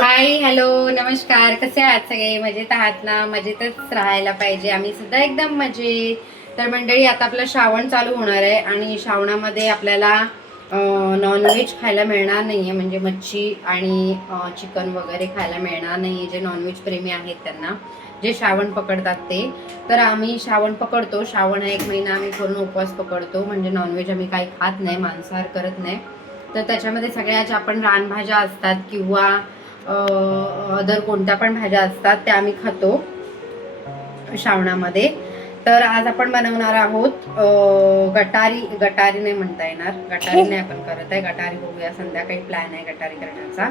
Hi hello नमस्कार. कसे आहात सगळे? मजेत आहात ना? मजेतच राहायला पाहिजे. आम्ही सुद्धा एकदम मजेत. तर मंडळी, आता आपलं श्रावण चालू होणार आहे आणि श्रावणामध्ये आपल्याला नॉनव्हेज खायला मिळणार नाही आहे. म्हणजे मच्छी आणि चिकन वगैरे खायला मिळणार नाही आहे. जे नॉनव्हेज प्रेमी आहेत त्यांना, जे श्रावण पकडतात ते. तर आम्ही श्रावण पकडतो. श्रावण हा 1 महिना आम्ही पूर्ण उपवास पकडतो. म्हणजे नॉनव्हेज आम्ही काही खात नाही, मांसाहार करत नाही. तर त्याच्यामध्ये सगळ्या ज्या आपण रानभाज्या असतात किंवा अदर कोणत्या पण भाज्या असतात त्या आम्ही खातो श्रावणामध्ये. तर आज आपण बनवणार आहोत गटारी नाही म्हणता येणार, गटारी नाही आपण करत आहे. गटारी बघूया, संध्याकाळी प्लॅन आहे गटारी करण्याचा,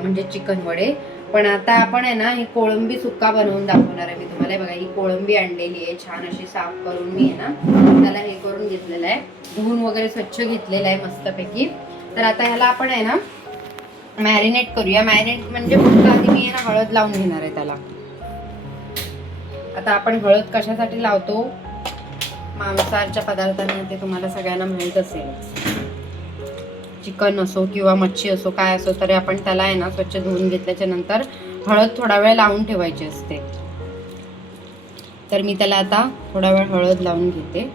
म्हणजे चिकन वडे. पण आता आपण आहे ना, ही कोळंबी सुक्का बनवून दाखवणार आहे मी तुम्हाला. बघा, ही कोळंबी आणलेली आहे, छान अशी साफ करून मी आहे ना त्याला हे करून घेतलेलं आहे, धुवून वगैरे स्वच्छ घेतलेलं आहे मस्तपैकी. तर आता ह्याला आपण आहे ना मॅरिनेट करूया. मॅरिनेट म्हणजे फक्त आधी मी ना हळद लावून घेणार आहे त्याला. आता आपण हळद कशासाठी लावतो? मांसाहारच्या पदार्थांना ते तुम्हाला सगळ्यांना माहीत असेल. चिकन असो किंवा मच्छी असो, काय असो, तरी आपण त्याला आहे ना स्वच्छ धुवून घेतल्याच्या नंतर हळद थोडा वेळ लावून ठेवायची असते. तर मी त्याला आता थोडा वेळ हळद लावून घेते.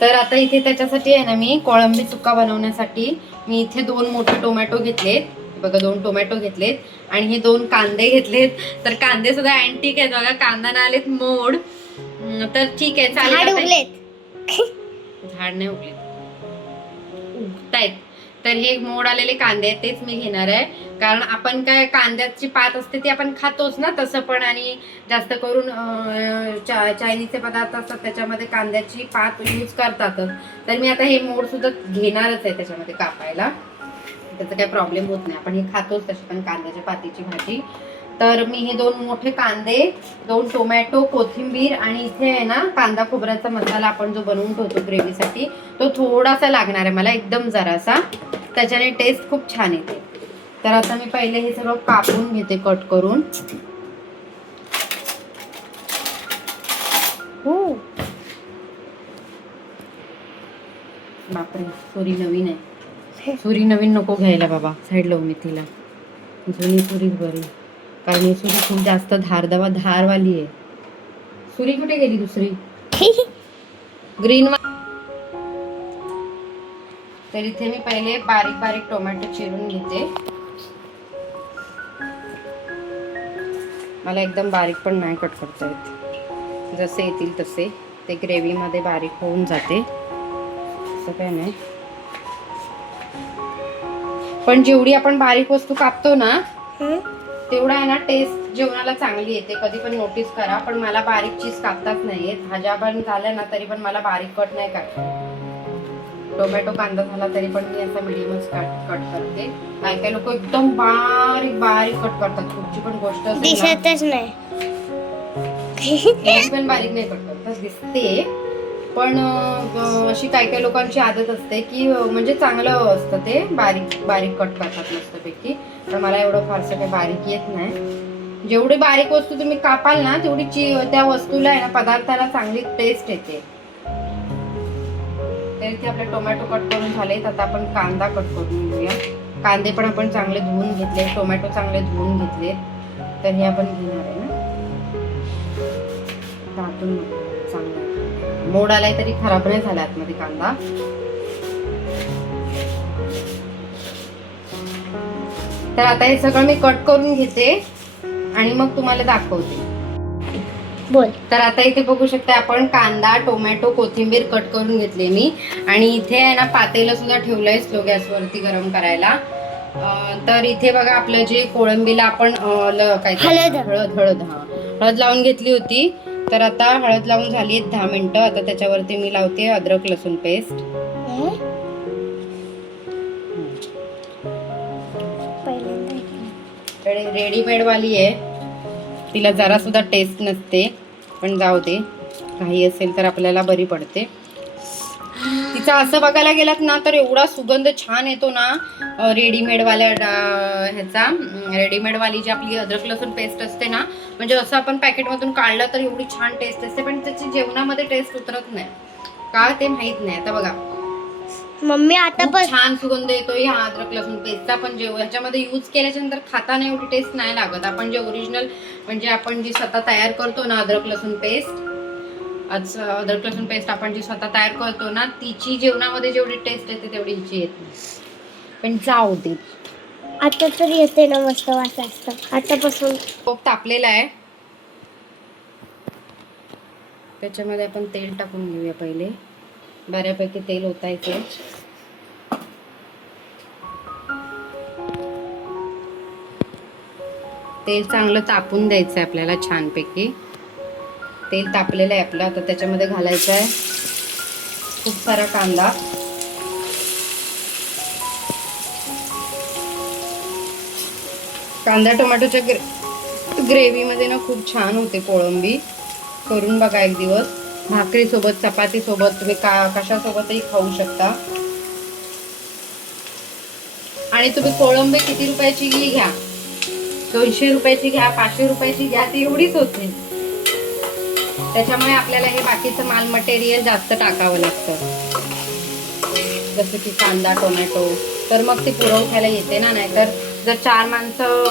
तर आता इथे त्याच्यासाठी आहे ना, मी कोळंबी सुक्का बनवण्यासाठी मी इथे 2 मोठे टोमॅटो घेतलेत. बघा, 2 टोमॅटो घेतलेत आणि हे 2 कांदे घेतलेत. तर कांदे सुद्धा अँटिक आहेत बघा, कांदा ना आलेत मोड. तर ठीक आहे, चालेल. झाड नाही उगलेत, उगतायत. तर हे मोड आलेले कांदे आहेत, तेच मी घेणार आहे. कारण आपण काय, कांद्याची पात असते ती आपण खातोच ना तसं पण, आणि जास्त करून चायनीजचे पदार्थ असतात त्याच्यामध्ये कांद्याची पात यूज करतातच. तर मी आता हे मोड सुद्धा घेणारच आहे त्याच्यामध्ये कापायला, त्याचा काही प्रॉब्लेम होत नाही. आपण हे खातोच तशी पण कांद्याच्या पातीची भाजी. तर मी हे 2 मोठे कांदे, 2 टोमॅटो, कोथिंबीर आणि इथे आहे ना कांदा खोबऱ्याचा मसाला आपण जो बनवून ठेवतो ग्रेव्हीसाठी, तो थोडासा लागणार आहे मला, एकदम जरासा. त्याच्याने टेस्ट खूप छान येते. तर आता मी पहिले हे सगळं कापून घेते, कट करून. बापरे, सुरी नवीन आहे. सुरी नवीन नको घ्यायला बाबा, साईड लावू मी तिला. जुनी सुरीच बरी, कारण ही सुरी खूप जास्त धारवाली आहे. सुरी कुठे गेली दुसरी? ग्रीन. तर इथे मी पहिले बारीक बारीक टोमॅटो चिरून घेते. मला एकदम बारीक पण नाही कट करता येत, जसे येतील तसे. ते ग्रेव्ही मध्ये बारीक होऊन जाते, असं काय नाही. पण जेवढी आपण बारीक वस्तू कापतो ना, तेवढा आहे ना टेस्ट जेवणाला चांगली येते. कधी पण नोटीस करा. पण मला बारीक चीज कापताच नाही येत. भाज्या पण झाल्या ना तरी पण मला बारीक कट नाही करता. टोमॅटो कांदा झाला तरी पण मी असा मिडियमच कट करते. काही काही लोक एकदम बारीक बारीक कट करतात. कुठची पण गोष्ट दिसतच नाही, पण बारीक नाही कट करतात, दिसते. पण अशी काही काही लोकांची आदत असते की म्हणजे चांगलं असतं ते बारीक बारीक कट करतात मस्तपैकी. पण मला एवढं फारसं काही बारीक येत नाही. जेवढी बारीक वस्तू तुम्ही कापाल ना तेवढी त्या वस्तूला आहे ना, पदार्थाला चांगली टेस्ट येते. तर इथे आपले टोमॅटो कट करून झालेत. आता आपण कांदा कट करून घेऊया. कांदे पण आपण चांगले धुवून घेतले, टोमॅटो चांगले धुवून घेतले. तर हे आपण घेणार आहे ना, टाकून चांगलं. मोड आलाय तरी खराब नाही झाला आतमध्ये कांदा. तर आता हे सगळं मी कट करून घेते आणि मग तुम्हाला दाखवते. बोल. तर आता इथे बघू शकता आपण कांदा, टोमॅटो, कोथिंबीर कट करून घेतले मी. आणि इथे आहे ना पातेलं सुद्धा ठेवलंय स्लो गॅसवरती गरम करायला. तर इथे बघा, आपलं जे कोळंबीला आपण हळद लावून घेतली होती. तर आता हळद लावून झाली 10 मिनिटं. आता त्याच्यावरती मी लावते अद्रक लसूण पेस्ट. रेडीमेड वाली आहे, तिला जरा सुद्धा टेस्ट नसते. पण जाऊ दे, काही असेल तर आपल्याला बरी पडते. ती तिचा असं बघायला गेलात ना तर एवढा सुगंध छान येतो ना रेडीमेडवाल्या ह्याचा रेडीमेडवाली जी आपली अद्रक लसूण पेस्ट असते ना, म्हणजे असं आपण पॅकेटमधून काढलं तर एवढी छान टेस्ट असते, पण त्याची जेवणामध्ये टेस्ट उतरत नाही का ते माहित नाही. आता बघा मम्मी आता खूप पण छान सुगंध येतो ह्या अद्रक लसूण पेस्टचा, पण ह्याच्यामध्ये यूज केल्याच्या नंतर खाताना एवढी टेस्ट नाही लागत. आपण जे ओरिजिनल म्हणजे आपण जी स्वतः तयार करतो ना अद्रक लसूण पेस्ट, अद्रक लसूण पेस्ट आपण जी स्वतः तयार करतो ना, तिची जेवणामध्ये जेवढी टेस्ट येते तेवढी हिची येत नाही. पण जाऊ दे, आता तर येते ना मस्त वास असतं आतापासून. खूप तापलेला आहे, त्याच्यामध्ये आपण तेल टाकून घेऊया. पहिले बऱ्यापैकी तेल ओतायचं. तेल चांगलं तापून द्यायचं आहे आपल्याला छानपैकी. तेल तापलेलं आहे आपलं. आता त्याच्यामध्ये घालायचं आहे खूप सारा कांदा. कांदा टोमॅटोच्या ग्रेव्हीमध्ये ना खूप छान होते कोळंबी. करून बघा एक दिवस. भाकरी सोबत, चपाती सोबत, तुम्ही कशासोबतही खाऊ शकता. आणि तुम्ही कोळंबी किती रुपयाची घ्या, 200 रुपयाची घ्या, 500 रुपयाची घ्या, ती एवढीच होते. त्याच्यामुळे आपल्याला हे बाकीचं माल मटेरियल जास्त टाकावं लागतं, जसं की कांदा टोमॅटो, तर मग ती पुरवठ्याला येते ना. नाहीतर जर 4 माणसं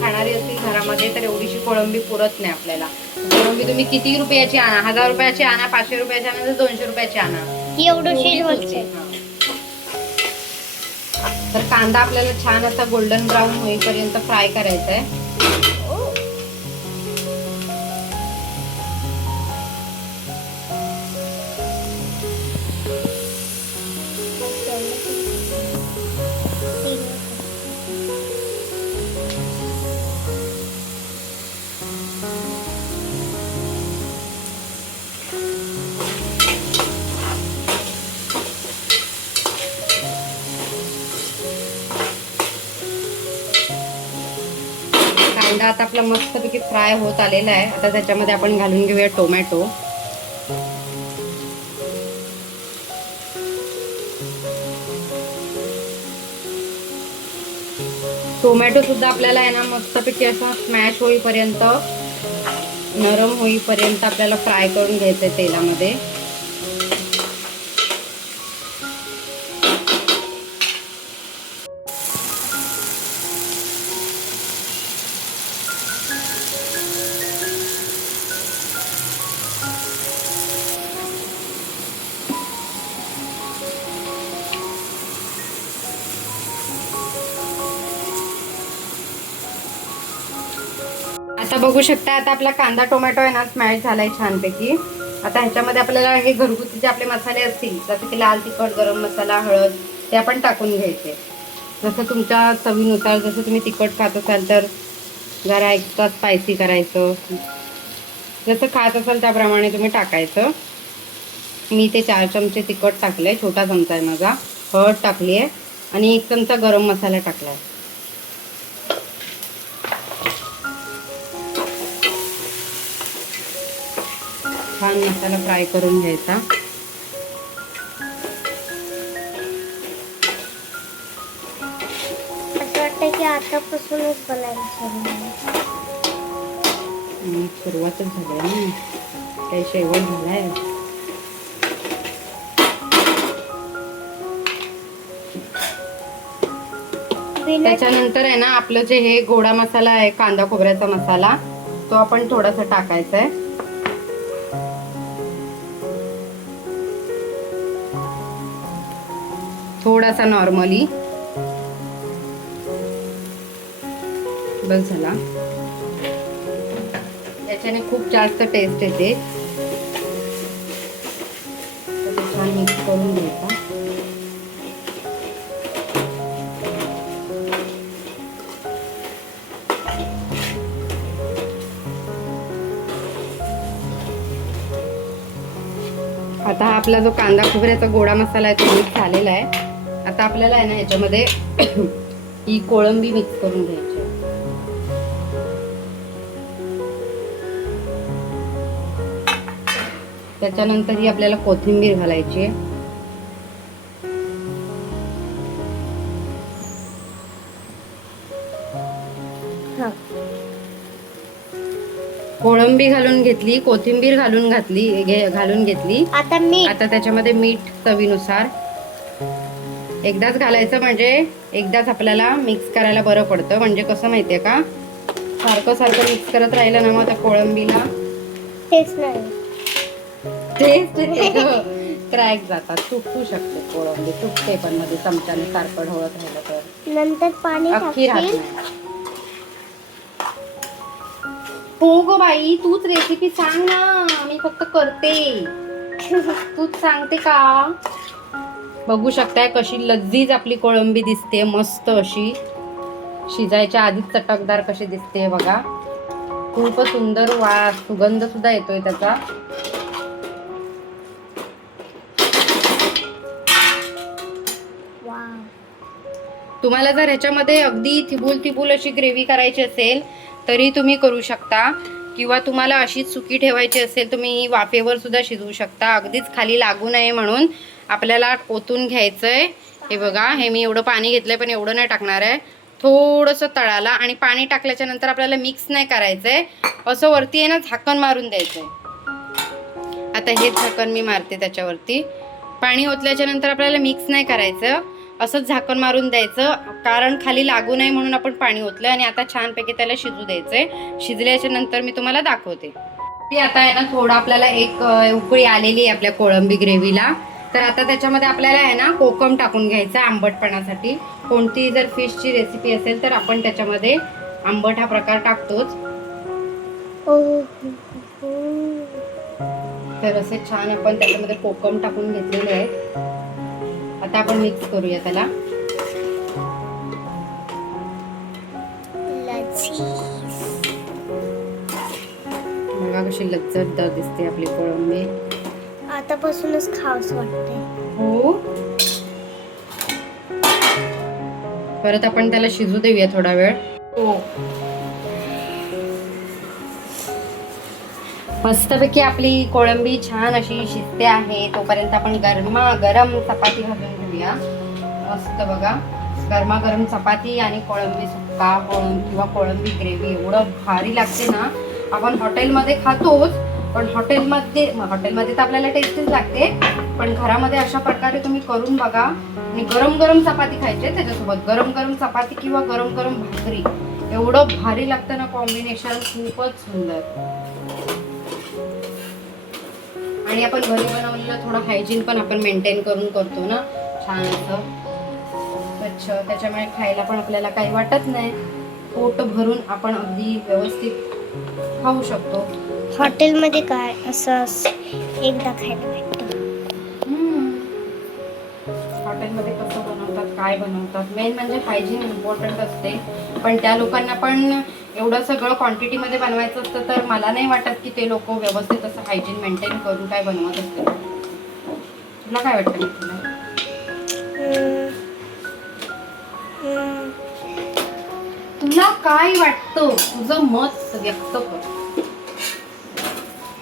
खाणारी असतील घरामध्ये तर एवढीशी कोळंबी पुरत नाही आपल्याला. कोळंबी तुम्ही किती रुपयाची आणा, 1000 रुपयाची आणा, 500 रुपयाची आणा, 200 रुपयाची आणा, एवढीशी होते. तर कांदा आपल्याला छान असा गोल्डन ब्राऊन होईपर्यंत फ्राय करायचा आहे. कांदा आता आपला मस्तपैकी फ्राय होत आलेला आहे. आता त्याच्यामध्ये आपण घालून घेऊया टोमॅटो. टोमॅटो सुद्धा आपल्याला आहे ना मस्तपैकी असं स्मॅश होईपर्यंत, नरम होईपर्यंत आपल्याला फ्राय करून घ्यायचंय तेलामध्ये. आता बघू शकता, आता आपला कांदा टोमॅटो आहे ना स्मॅश झालाय छानपैकी. आता ह्याच्यामध्ये आपल्याला हे घरगुती जे आपले मसाले असतील, जसं की लाल तिखट, गरम मसाला, हळद, ते आपण टाकून घ्यायचे. जसं तुमच्या चवीनुसार, जसं तुम्ही तिखट खात असाल तर जरा एक्स्ट्रा स्पायसी करायचं, जसं खात असाल त्याप्रमाणे तुम्ही टाकायचं. मी ते 4 चमचे तिखट टाकले, छोटा चमचा आहे माझा. हळद टाकली आहे आणि 1 चमचा गरम मसाला टाकला आहे. छान मसाला फ्राय करून घ्यायचा. असं वाटतं की आतापासूनच बनायला सुरुवातच झाली ना, काही शेवट झालाय. त्याच्यानंतर आहे ना आपलं जे हे गोडा मसाला आहे, कांदा खोबऱ्याचा मसाला, तो आपण थोडासा टाकायचा आहे. थोडासा नॉर्मली, बस झाला. याच्याने खूप जास्त टेस्ट येते. छान मिक्स करून घ्यायचा. आता हा आपला जो कांदा खोबऱ्याचा गोडा मसाला आहे तो मिक्स झालेला आहे. आता आपल्याला आहे ना याच्यामध्ये ही कोळंबी मिक्स करून घ्यायची. त्याच्यानंतर ही आपल्याला कोथिंबीर घालायची आहे. कोळंबी घालून घेतली, कोथिंबीर घालून घेतली. आता मीठ. आता त्याच्यामध्ये मीठ चवीनुसार. एकदाच घालायचं म्हणजे एकदाच आपल्याला मिक्स करायला बरं पडतं. म्हणजे कसं माहितीये का, सारखं सारखं मिक्स करत राहिलं ना मग त्या कोळंबीला टेस्ट नाही. क्रॅक जातात, तुटू शकते कोळंबी, तुटते पण मध्ये चमच्याने सारखं ढवळत राहिलं तर नंतर पाणी अख्खी राहत टाकशील. नाही. हो गो बाई, तूच रेसिपी सांग ना, मी फक्त करते. तूच सांगते का? बघू शकताय कशी लज्जीज आपली कोळंबी दिसते, मस्त अशी शिजायच्या आधीच चटकदार कशी दिसते बघा. खूप सुंदर वास, सुगंध सुद्धा येतोय त्याचा. वाव. तुम्हाला जर ह्याच्यामध्ये अगदी थिबूल अशी ग्रेव्ही करायची असेल तरी तुम्ही करू शकता, किंवा तुम्हाला अशीच सुकी ठेवायची असेल तुम्ही वाफेवर सुद्धा शिजवू शकता. अगदीच खाली लागू नये म्हणून आपल्याला ओतून घ्यायचंय. हे बघा, हे मी एवढं पाणी घेतलंय पण एवढं नाही टाकणार आहे, थोडंसं तळाला. आणि पाणी टाकल्याच्या नंतर आपल्याला मिक्स नाही करायचंय, असं वरती आहे ना झाकण मारून द्यायचंय. आता हे झाकण मी मारते त्याच्यावरती. पाणी ओतल्याच्या नंतर आपल्याला मिक्स नाही करायचं, असंच झाकण मारून द्यायचं, कारण खाली लागू नये म्हणून आपण पाणी ओतलंय. आणि आता छानपैकी त्याला शिजू द्यायचंय. शिजल्याच्या नंतर मी तुम्हाला दाखवते. ती आता आहे ना थोडं आपल्याला एक उकळी आलेली आहे आपल्या कोळंबी ग्रेव्हीला. तर आता त्याच्यामध्ये आपल्याला आहे ना कोकम टाकून घ्यायचा आंबटपणासाठी. कोणती जर फिशची रेसिपी असेल तर आपण त्याच्यामध्ये आंबट हा प्रकार टाकतोच. तर असे छान आपण त्याच्यामध्ये कोकम टाकून घेतलेले आहेत. आता आपण मिक्स करूया त्याला. बघा कशी लज्जतदार दिसते आपली कोळंबी. आतापासूनच खावंस वाटते. हो, परत आपण त्याला शिजू देऊया थोडा वेळ. हो, मस्तपैकी आपली कोळंबी छान अशी शिजते आहे. तोपर्यंत आपण गरमागरम चपाती घालून घेऊया. मस्त बघा, गरमागरम चपाती आणि कोळंबी सुक्का किंवा कोळंबी ग्रेव्ही एवढं भारी लागते ना. आपण हॉटेलमध्ये खातोच, पण हॉटेलमध्ये तर आपल्याला टेस्टीच लागते, पण घरामध्ये अशा प्रकारे तुम्ही करून बघा. आणि गरम गरम चपाती खायचे त्याच्यासोबत, गरम गरम चपाती किंवा गरम गरम भाकरी, एवढं भारी लागतं ना कॉम्बिनेशन, खूपच सुंदर. आणि आपण घरी बनवलेलं थोडं हायजीन पण आपण मेंटेन करून करतो ना, छान असं स्वच्छ, त्याच्यामुळे खायला पण आपल्याला काही वाटत नाही. पोट भरून आपण अगदी व्यवस्थित खाऊ शकतो. हॉटेलमध्ये काय असं एकदा खायला भेटतं. हॉटेलमध्ये कसं बनवतात, काय बनवतात, मेन म्हणजे हायजीन इम्पॉर्टंट असते. पण त्या लोकांना पण एवढं सगळं क्वांटिटीमध्ये बनवायचं असतं, तर मला नाही वाटत की ते लोक व्यवस्थित असं हायजीन मेंटेन करून काय बनवत असतील. तुला काय वाटतं मी तुला? तुला काय वाटतं, तुझं मत व्यक्त कर.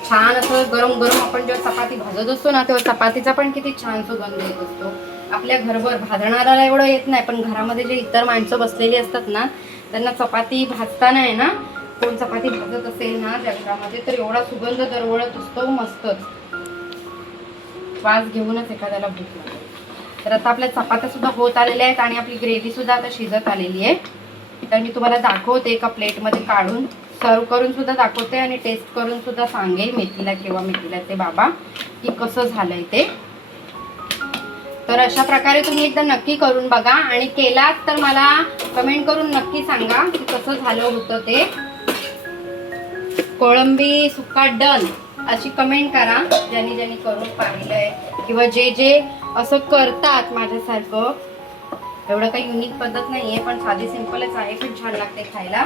छान असं गरम गरम आपण जेव्हा चपाती भाजत असतो ना, तेव्हा चपातीचा पण किती छान सुगंध येत असतो. आपल्या घरभर भाजणाऱ्याला एवढं येत नाही, पण घरामध्ये जे इतर माणसं बसलेली असतात ना, त्यांना चपाती भाजताना आहे ना, कोण चपाती भाजत असेल ना जगामध्ये, तर एवढा सुगंध दरवळत असतो, मस्तच. श्वास घेऊनच एखाद्याला भूक लागते. तर आता आपल्या चपात्या सुद्धा होत आलेल्या आहेत आणि आपली ग्रेव्ही सुद्धा आता शिजत आलेली आहे. तर मी तुम्हाला दाखवते एका प्लेटमध्ये काढून, सर्व करून सुद्धा दाखवते आणि टेस्ट करून सुद्धा सांगेल मेथीला किंवा मेथीलाचे बाबा की कसं झालंय ते. तर अशा प्रकारे तुम्ही एकदा नक्की करून बघा, आणि केलात तर मला कमेंट करून नक्की सांगा की कसं झालं होतं ते. कोळंबी सुक्का डन अशी कमेंट करा, ज्यांनी करून पाहिलंय किंवा जे असं करतात माझ्यासारखं. एवढं काही युनिक पद्धत नाहीये, पण साधी सिंपलच आहे, पण छान लागते खायला.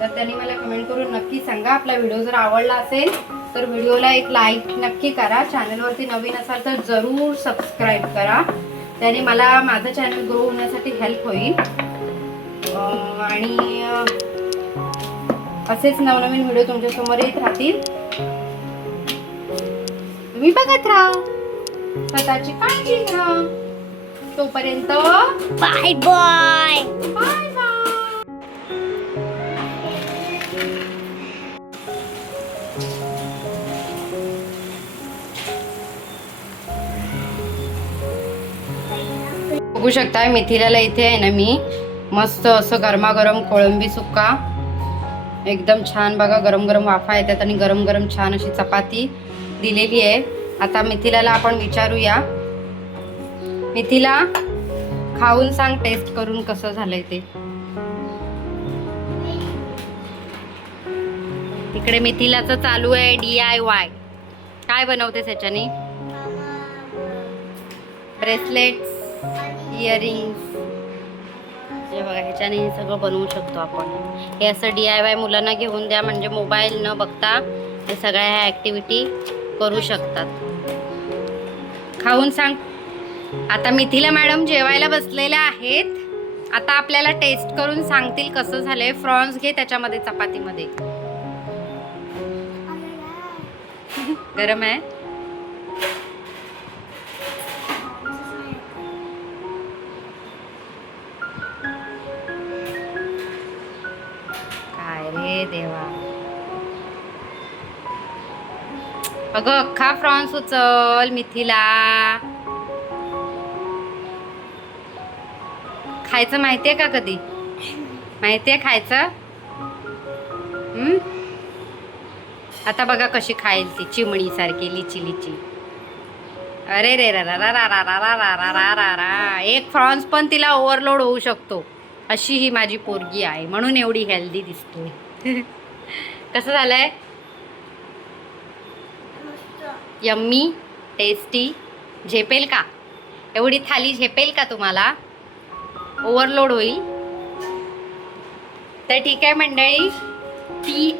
तर त्यांनी मला कमेंट करून नक्की सांगा. आपला व्हिडिओ जर आवडला असेल तर व्हिडिओला एक लाईक नक्की करा. चॅनलवरती नवीन असाल तर जरूर सबस्क्राईब करा, त्याने मला माझं चॅनल ग्रो होण्यासाठी हेल्प होईल. आणि असेच नवनवीन व्हिडिओ तुमच्यासमोर येत राहतील. तुम्ही बघत राहा, स्वतःची काळजी घ्या. तोपर्यंत बाय बाय. Bye bye. बघू शकताय मिथिलाला इथे आहे ना मी मस्त असं गरमागरम कोळंबी सुक्का एकदम छान बघा गरम गरम वाफा येतात आणि गरम गरम छान अशी चपाती दिलेली आहे. आता मिथिलाला आपण विचारूया. मिथिला खाऊन सांग टेस्ट करून कसं झालंय ते. तिकडे मिथिलाचं चालू आहे DIY. काय बनवतेस ह्याच्याने? Bracelets, earrings. हे बघा ह्याच्याने हे सगळं बनवू शकतो आपण. हे असं DIY मुलांना घेऊन द्या म्हणजे मोबाईल न बघता हे सगळ्या ह्या ॲक्टिव्हिटी करू शकतात. खाऊन सांग. आता मिथिला मॅडम जेवायला बसलेल्या आहेत. आता आपल्याला टेस्ट करून सांगतील कसं झालंय. फ्रॉन्स घे त्याच्यामध्ये चपातीमध्ये. गरम आहे. काय रे देवा. अगं अख्खा फ्रॉन्स उचल मिथिला. खायचं माहितीये का कधी? माहितीये खायचं? आता बघा कशी खाईल ती चिमणी सारखी लिची लिची. अरे रे रा रा रा रा रा रा रा रा रा रा रा. एक फ्रॉन्स पण तिला ओव्हरलोड होऊ शकतो. अशी ही माझी पोरगी आहे म्हणून एवढी हेल्दी दिसते. कसं झालंय? Yummy, tasty. झेपेल का? एवढी थाली झेपेल का तुम्हाला? ओव्हरलोड होईल. तर ठीक आहे मंडळी, ती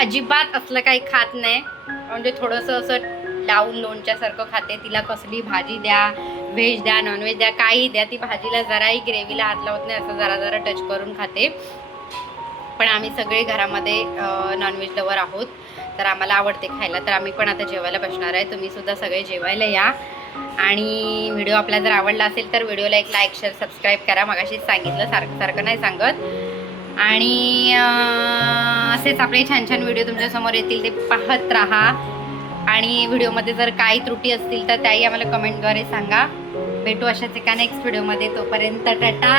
अजिबात असलं काही खात नाही. म्हणजे थोडंसं असं डाऊन लोणच्यासारखं खाते. तिला कसली भाजी द्या, व्हेज द्या, नॉनव्हेज द्या, काही द्या, ती भाजीला जराही ग्रेव्हीला हात लावत नाही. असं जरा जरा टच करून खाते. पण आम्ही सगळे घरामध्ये नॉनव्हेज लवर आहोत तर आम्हाला आवडते खायला. तर आम्ही पण आता जेवायला बसणार आहे. तुम्ही सुद्धा सगळे जेवायला या. आणि व्हिडिओ आपल्याला जर आवडला असेल तर व्हिडिओला एक लाईक शेअर सबस्क्राईब करा. मगाशीच सांगितलं, सारखं सारखं नाही सांगत. आणि असेच आपले छान छान व्हिडिओ तुमच्यासमोर येतील ते पाहत राहा. आणि व्हिडिओमध्ये जर काही त्रुटी असतील तर त्याही आम्हाला कमेंटद्वारे सांगा. भेटू अशाच एका नेक्स्ट व्हिडिओमध्ये. तोपर्यंत टाटा.